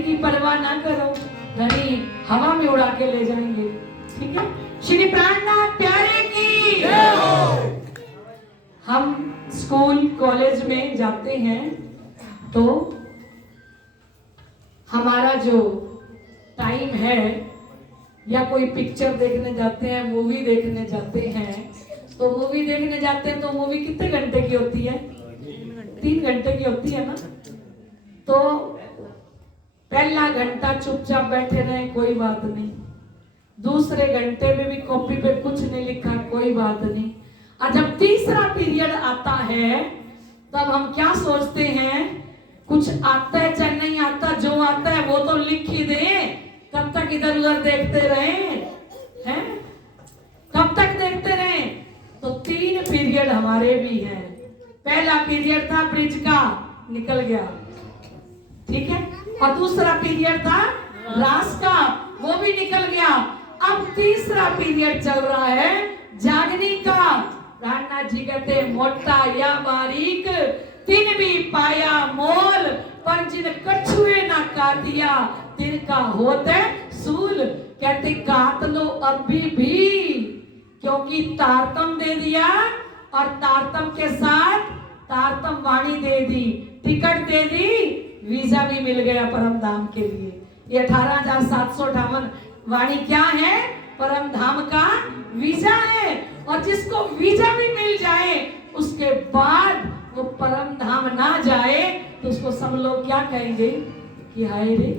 शरीर की परवाह ना करो, धनी हवा में उड़ा के ले जाएंगे। ठीक है, श्री प्राणनाथ प्यारे की जय हो। हम स्कूल कॉलेज में जाते हैं तो हमारा जो टाइम है, या कोई पिक्चर देखने जाते हैं, मूवी देखने जाते हैं, तो मूवी देखने जाते हैं तो मूवी कितने घंटे की होती है? 3 घंटे की होती है ना। तो पहला घंटा चुपचाप बैठे रहे, कोई बात नहीं। दूसरे घंटे में भी कॉपी पे कुछ नहीं लिखा, कोई बात नहीं। और जब तीसरा पीरियड आता है तब हम क्या सोचते हैं, कुछ आता है चाहे नहीं आता, जो आता है वो तो लिख ही दे। कब तक इधर उधर देखते रहे हैं? कब तक देखते रहे? तो 3 पीरियड हमारे भी हैं। पहला पीरियड था ब्रिज का, निकल गया, ठीक है। और दूसरा पीरियड था रास का, वो भी निकल गया। अब तीसरा पीरियड चल रहा है जागनी का। राणा जी कहते मोटा या बारीक तिन भी पाया मोल, पर जिन कछुए ना काटिया तिनका होते सूल। कहते काट लो अभी भी, क्योंकि तारतम दे दिया और तारतम के साथ तारतम वाणी दे दी, टिकट दे दी, वीजा भी मिल गया परम धाम के लिए। ये 18,758 वाणी क्या है? परम धाम का वीजा है। और जिसको वीजा भी मिल जाए उसके बाद वो परम धाम ना जाए तो उसको सब लोग क्या कहेंगे कि हाय रे,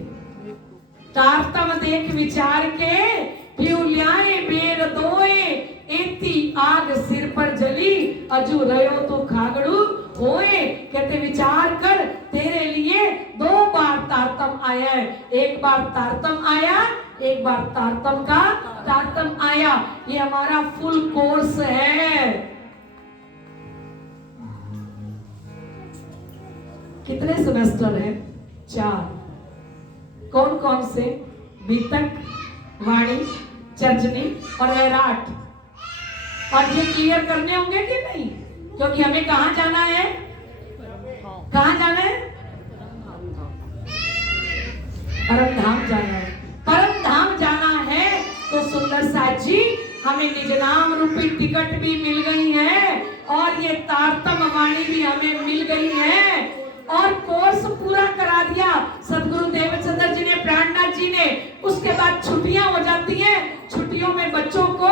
तारतम देख विचार के प्यूल्याए बेर दोए, एती आग सिर पर जली अजू रयो तो खागड़ू होए। कहते विचार कर, तेरे लिए 2 बार तारतम आया है। एक बार तारतम आया, एक बार तारतम का तारतम आया। ये हमारा फुल कोर्स है। कितने सेमेस्टर है? 4। कौन कौन से? बीतक, वाणी, चर्जनी और एराट। और ये क्लियर करने होंगे कि नहीं? क्योंकि हमें कहां जाना है? कहां जाना है? परम धाम जाना है। परम धाम जाना है तो सुंदर साथ जी हमें निज नाम रूपी टिकट भी मिल गई है, और ये तारतम वाणी भी हमें मिल गई है, और कोर्स पूरा करा दिया सदगुरु देवचंद्र जी ने, प्राणनाथ जी ने। उसके बाद छुट्टियां हो जाती हैं। छुट्टियों में बच्चों को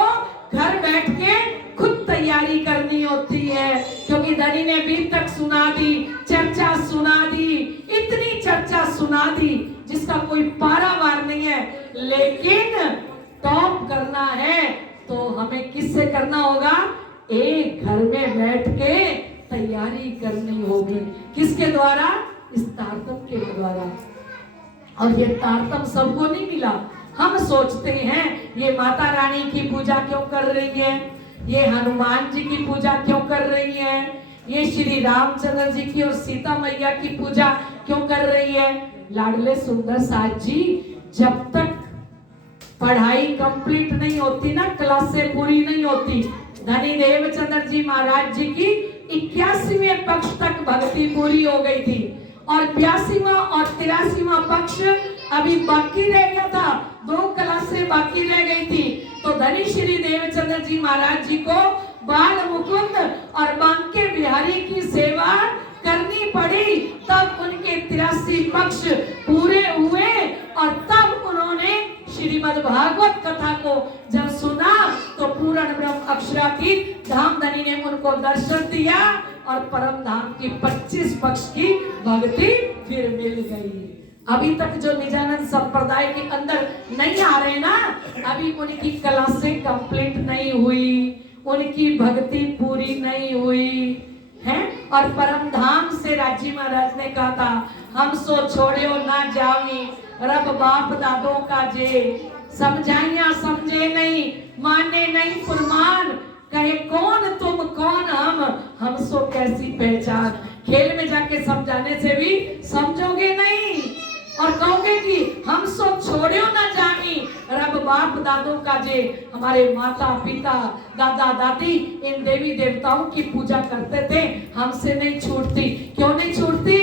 घर बैठ के खुद तैयारी करनी होती है, क्योंकि धनी ने भी तक सुना दी, चर्चा सुना दी, इतनी चर्चा सुना दी जिसका कोई पारावार नहीं है। लेकिन टॉप करना है तो हमें किससे करना होगा? एक घर में बैठ के तैयारी करनी होगी। किसके द्वारा? इस तारतम के द्वारा। और ये तारतम सबको नहीं मिला। हम सोचते हैं ये माता रानी की पूजा क्यों कर रही है, ये हनुमान जी की पूजा क्यों कर रही है, ये श्री रामचंद्र जी की और सीता मैया की पूजा क्यों कर रही है। लाडले सुंदर साथ जी, जब तक पढ़ाई कंप्लीट नहीं होती ना, क्लासें पूरी नहीं होती, धनी देवचंद्र जी महाराज जी की 81वें पक्ष तक भक्ति पूरी हो गई थी, और 82वां और 83वां पक्ष अभी बाकी रह गया था। 2 क्लासें बाकी रह गई थी। तो धनी श्री देवचंद्र जी महाराज जी को बाल मुकुंद और बांके बिहारी की सेवा करनी पड़ी। तब उनके 83 पक्ष पूरे हुए, और तब उन्होंने श्रीमद् भागवत कथा को जब सुना तो पूर्ण ब्रह्म अक्षरातीत धाम धनी ने उनको दर्शन दिया, और परम धाम की 25 पक्ष की भक्ति फिर मिल गई। अभी तक जो निजानंद संप्रदाय के अंदर नहीं आ रहे ना, अभी उनकी क्लासें कंप्लीट नहीं हुई, उनकी भक्ति पूरी नहीं हुई है। और परम धाम से राजी महाराज ने कहा था, हम सो छोड़ियो ना जावी, रब बाप दादों का जे, समझाइया समझे नहीं, माने नहीं फरमान, कहे कौन तुम कौन हम सो कैसी पहचान। खेल में जाके समझाने से भी समझोगे नहीं, और कहोगे कि हम सो छोड़ियो ना जानी, रब बाप दादों का जे। हमारे माता पिता दादा दादी इन देवी देवताओं की पूजा करते थे, हमसे नहीं छूटती। क्यों नहीं छूटती?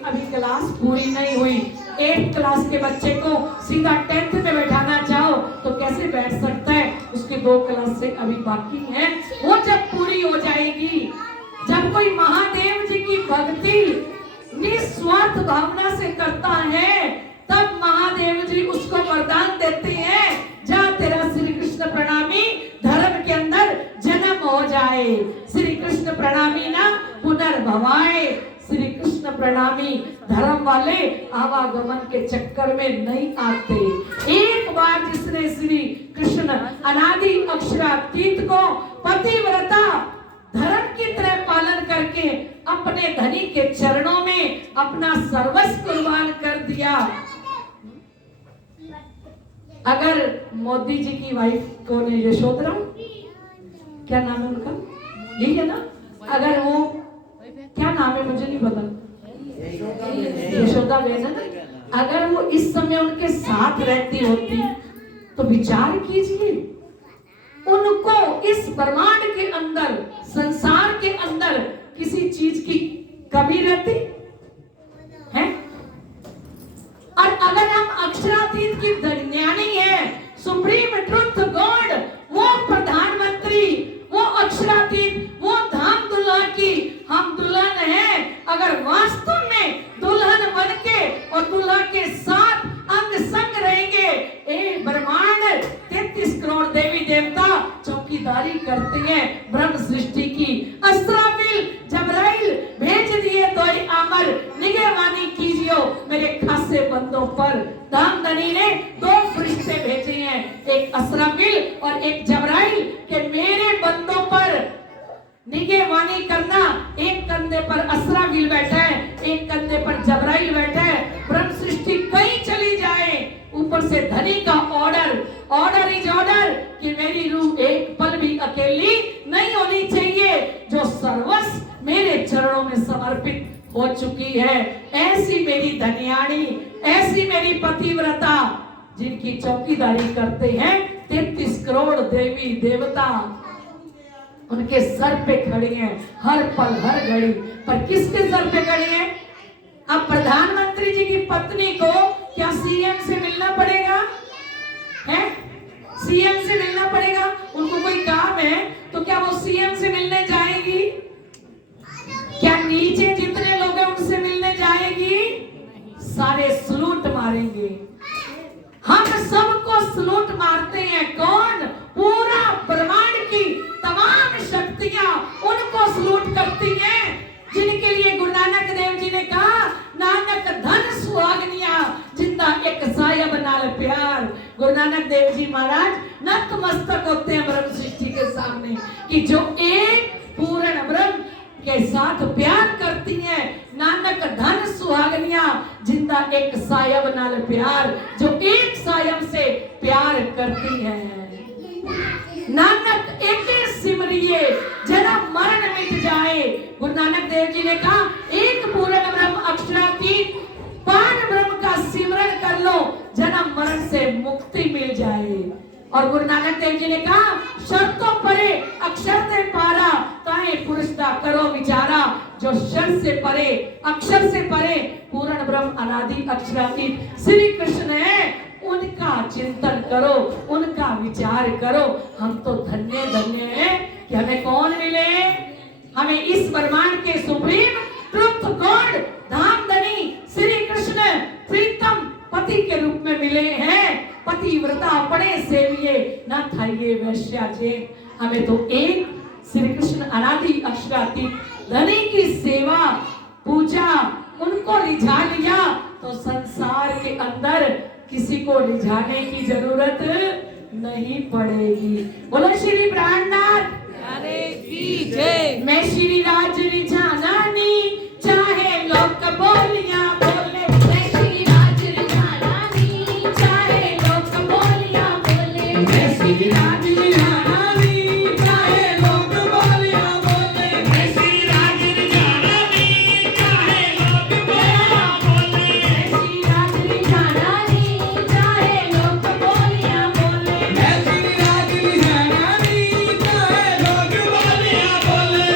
अभी क्लास पूरी नहीं हुई। 8th क्लास के बच्चे को सीधा 10th में बैठाना चाहो तो कैसे बैठ सकता है? उसकी 2 क्लास से अभी बाकी है। वो जब पूरी हो जाएगी, जब कोई महादेव जी की भक्ति निस्वार्थ भावना से करता है, तब महादेव जी उसको वरदान देते हैं, जा तेरा श्री कृष्ण प्रणामी धर्म के अंदर जन्म हो जाए। श्री कृष्ण प्रणामी ना पुनर्भवाए। श्री कृष्ण प्रणामी धर्म वाले आवागमन के चक्कर में नहीं आते। एक बार जिसने श्री कृष्ण अनादि अक्षरातीत को पतिव्रता धर्म की तरह पालन करके अपने धनी के चरणों में अपना सर्वस्व कुर्बान कर दिया। अगर मोदी जी की वाइफ कौन है? यशोधरा, क्या नाम है उनका? यही है ना? अगर वो, क्या नाम है मुझे नहीं पता, यशोदा बेन, अगर वो इस समय उनके साथ रहती होती तो विचार कीजिए, उनको इस ब्रह्मांड के अंदर, संसार के अंदर किसी चीज की कमी रहती है? और अगर हम अक्षरातीत की ज्ञानी है, सुप्रीम ट्रुथ गॉड, वो प्रधानमंत्री, वो अक्षरातीत, वो धाम दुल्हा की हम दुल्हन हैं, अगर वास्तव में दुल्हन बन के और दुल्हा के साथ अंग संग रहेंगे, ए ब्रह्मांड 33 करोड़ देवी देवता चौकीदारी करते हैं ब्रह्म सृष्टि की। अस्राफिल जबराइल भेज दिए तो अमर निगहबानी कीजियो मेरे खासे बंदों पर। धामधनी ने 2 फरिश्ते भेजे हैं, एक अस्राफिल और एक जबराइल, के मेरे बंदों पर निगहबानी करना। एक कंधे पर अस्राफिल बैठा है, एक कंधे पर जबराइल बैठा है। ब्रह्म सृष्टि कहीं चली जाए, ऊपर से धनी का ऑर्डर, ऑर्डर इज ऑर्डर, कि मेरी रूह एक पल भी अकेली नहीं होनी चाहिए, जो सर्वस्व मेरे चरणों में समर्पित हो चुकी है। ऐसी मेरी धनियाणी, ऐसी मेरी पतिव्रता, जिनकी चौकीदारी करते हैं 33 करोड़ देवी देवता, उनके सर पे खड़े हैं हर पल हर घड़ी। पर किसके सर पे खड़े हैं? अब प्रधानमंत्री जी की पत्नी को क्या सीएम से मिलना पड़ेगा? है? सीएम से मिलना पड़ेगा? उनको कोई काम है तो क्या वो सीएम से मिलने जाएगी? क्या नीचे जितने लोग हैं उनसे मिलने जाएगी? सारे सलूट मारेंगे। हम सबको सलूट मारते हैं। कौन? पूरा ब्रह्मांड की तमाम शक्तियां उनको सलूट करती हैं, जिनके लिए गुरु नानक देव जी ने कहा, नानक धन सुहागनिया जिंदा एक साया बना ले प्यार। गुरु नानक देव जी महाराज नतमस्तक होते हैं ब्रह्म सृष्टि के सामने, कि जो एक पूर्ण ब्रह्म के साथ प्यार करती हैं। नानक धन सुहागनिया जिंदा एक साया बना ले प्यार, जो एक सायम से प्यार करती है। नानक एक सिमरिए जन्म मरण मिट जाए। गुरु नानक देव जी ने कहा, एक पूर्ण ब्रह्म अक्षरातीत पान ब्रह्म का सिमरन कर लो, जन्म मरण से मुक्ति मिल जाए। और गुरु नानक देव जी ने कहा, शर्तों परे अक्षर से पारा, ताहे पुरुष दा करो विचारा। जो शर से परे, अक्षर से परे पूर्ण ब्रह्म अनादि अक्षरातीत श्री कृष्ण है, उनका चिंतन करो, उनका विचार करो। हम तो धन्य धन्य हैं कि हमें कौन मिले? हमें इस ब्रह्मांड के supreme truth God Dhamdhani Shri Krishna Pritam पति के रूप में मिले हैं। पतिव्रता अपने सेविये न थाइये वैश्या जे। हमें तो एक श्री कृष्ण अनादि अक्षरातीत धनी की सेवा पूजा, उनको रिझा लिया तो संसार के अंदर किसी को रिझाने की जरूरत नहीं पड़ेगी। बोलो श्री प्राणनाथ की जय। मैं श्री राज रिझानानी, चाहे लोग बोलियां बोले। मैं श्री राज रिझानानी, चाहे लोग बोलियां बोले। मैं श्री राज रिझानानी, चाहे लोग बोलियां बोले। मैं श्री राज रिझानानी, चाहे लोग बोलियां बोले। मैं श्री राज रिझानानी, चाहे लोग बोलियां बोले। मैं श्री राज रिझानानी, चाहे लोग बोलियां बोले।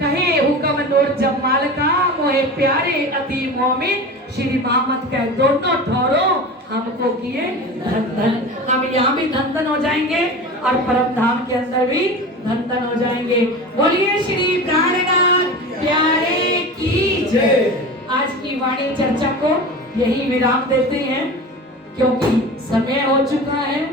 कहे हुक्म नूर जमाल का मोहे प्यारे अति मोमिन श्री मोहम्मद के दोनों ठौरों हमको किए धन धन। हम यहाँ भी धन धन हो जाएंगे और परम धाम के अंदर भी धन धन हो जाएंगे। बोलिए श्री प्राणनाथ प्यारे की जय। आज की वाणी चर्चा को यही विराम देते हैं क्योंकि समय हो चुका है।